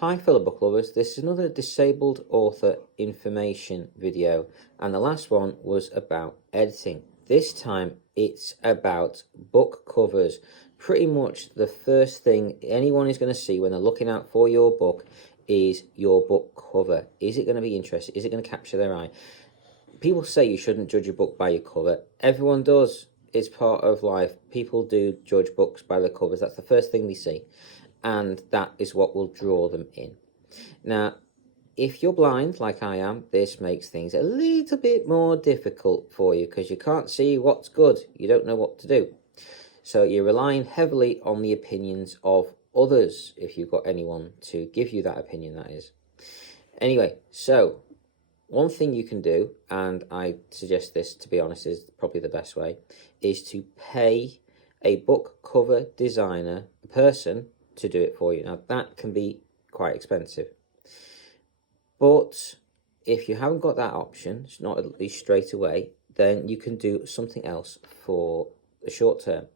Hi fellow book lovers, this is another disabled author information video, and the last one was about editing. This time it's about book covers. Pretty much the first thing anyone is going to see when they're looking out for your book is your book cover. Is it going to be interesting? Is it going to capture their eye? People say you shouldn't judge a book by your cover. Everyone does. It's part of life. People do judge books by their covers. That's the first thing they see, and that is what will draw them in. Now, if you're blind like I am, this makes things a little bit more difficult for you because you can't see what's good. You don't know what to do. So you're relying heavily on the opinions of others, if you've got anyone to give you that opinion, that is. Anyway, so one thing you can do, and I suggest this, to be honest, is probably the best way, is to pay a book cover designer, a person, to do it for you. Now, that can be quite expensive. But if you haven't got that option, it's not at least straight away, then you can do something else for the short term.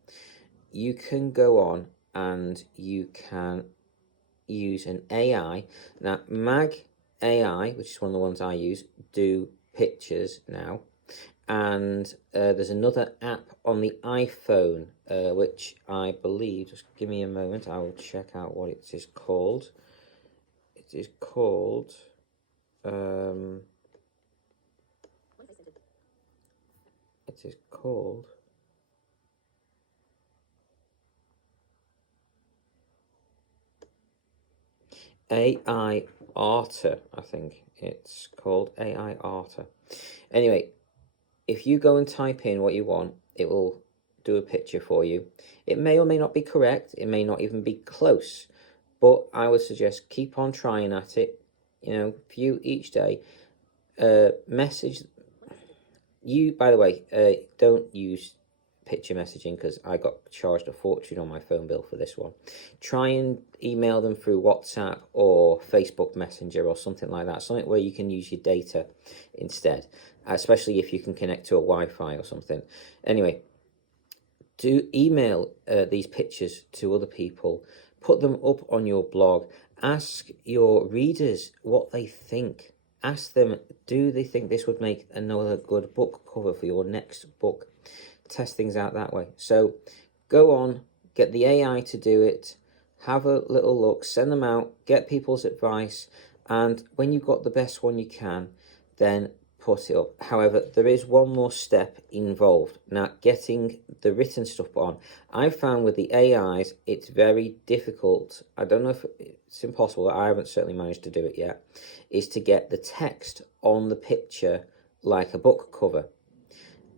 You can go on and you can use an AI. Now, Mag AI, which is one of the ones I use, do pictures now. And there's another app on the iPhone, which I believe, just give me a moment, I will check out what it is called. It is called... it is called AI Arter, I think it's called AI Arter. Anyway, if you go and type in what you want, it will do a picture for you. It may or may not be correct, it may not even be close, but I would suggest keep on trying at it. You know, view each day. Message you, by the way, don't use picture messaging because I got charged a fortune on my phone bill for this one. Try and email them through WhatsApp or Facebook Messenger or something like that, something where you can use your data instead, especially if you can connect to a Wi-Fi or something. Anyway, do email these pictures to other people, put them up on your blog, ask your readers what they think. Ask them, do they think this would make another good book cover for your next book? Test things out that way. So go on, get the AI to do it, have a little look, send them out, get people's advice, and when you've got the best one you can, then put it up. However, there is one more step involved. Now, getting the written stuff on. I've found with the AIs, it's very difficult. I don't know if it's impossible. I haven't certainly managed to do it yet. Is to get the text on the picture like a book cover.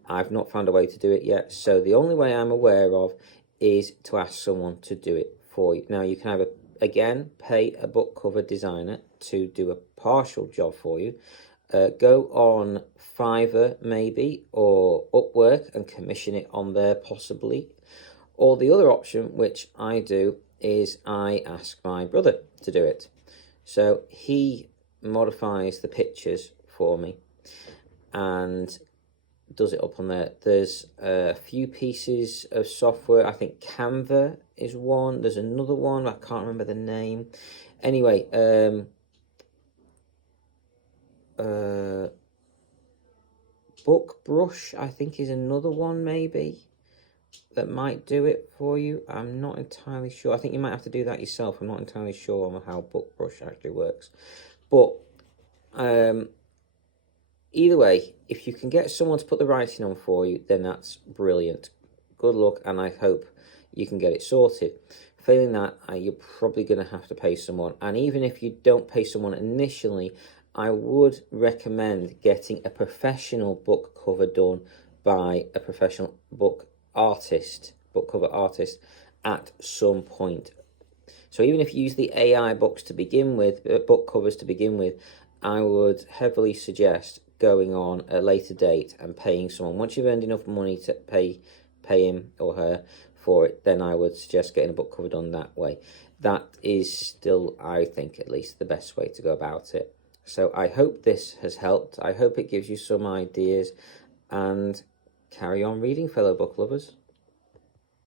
I've not found a way to do it yet. So the only way I'm aware of is to ask someone to do it for you. Now, you can either, again, pay a book cover designer to do a partial job for you. Go on Fiverr maybe, or Upwork and commission it on there possibly. Or the other option, which I do, is I ask my brother to do it. So he modifies the pictures for me and does it up on there. There's a few pieces of software. I think Canva is one. There's another one. I can't remember the name. Anyway, BookBrush, I think, is another one maybe that might do it for you. I'm not entirely sure. I think you might have to do that yourself. I'm not entirely sure on how BookBrush actually works. But either way, if you can get someone to put the writing on for you, then that's brilliant. Good luck, and I hope you can get it sorted. Failing that, you're probably going to have to pay someone. And even if you don't pay someone initially, I would recommend getting a professional book cover done by a professional book cover artist at some point. So even if you use the AI books to begin with, book covers to begin with, I would heavily suggest going on a later date and paying someone. Once you've earned enough money to pay him or her for it, then I would suggest getting a book cover done that way. That is still, I think, at least the best way to go about it. So I hope this has helped. I hope it gives you some ideas, and carry on reading, fellow book lovers.